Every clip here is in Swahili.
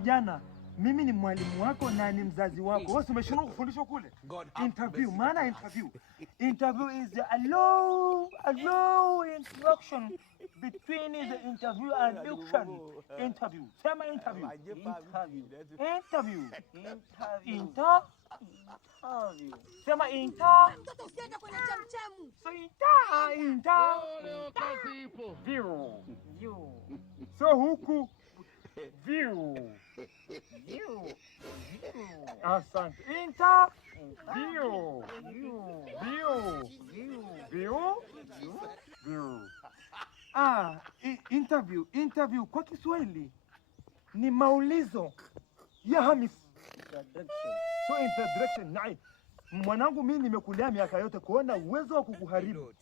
kijana, mimi ni mwalimu wako na ni mzazi wako. Wewe umeshindwa kufundishwa kule? Interview, maana interview is a low introduction between the interview and action. Interview. Sema interview. Sema Mtoto usiende kwenye chamchamu. So So huku view. Asante. Interview kwa Kiswahili ni maulizo ya Hamis. So introduction. Naam. Mwanangu, mimi nimekulea miaka yote kuona uwezo wa kukuharibu.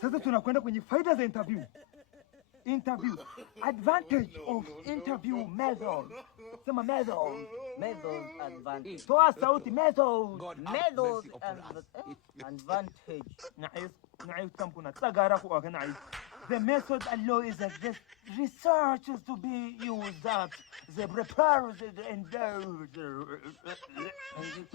Sasa tunakwenda kwenye faida za interview. Advantage of interview method. Sema method. Advantage. Toa sauti method. Advantage. Naif tampuna tagara ku aga naif. The method allows the researchers to be used that the preparers and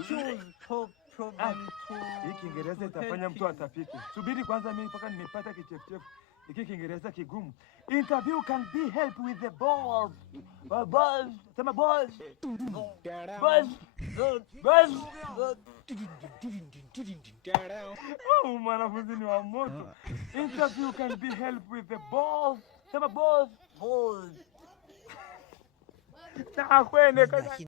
choose problem to. Hii Kiingereza itafanya mtu atapike. Subiri kwanza, mimi mpaka nimepata kichefuchefu. Hiki Kiingereza kigumu. Interview can be help with the balls. Sema balls. Oh, mwanafunzi ni wa moto. Interview can be help with the balls. Sema balls. Balls. Na kwende kaza.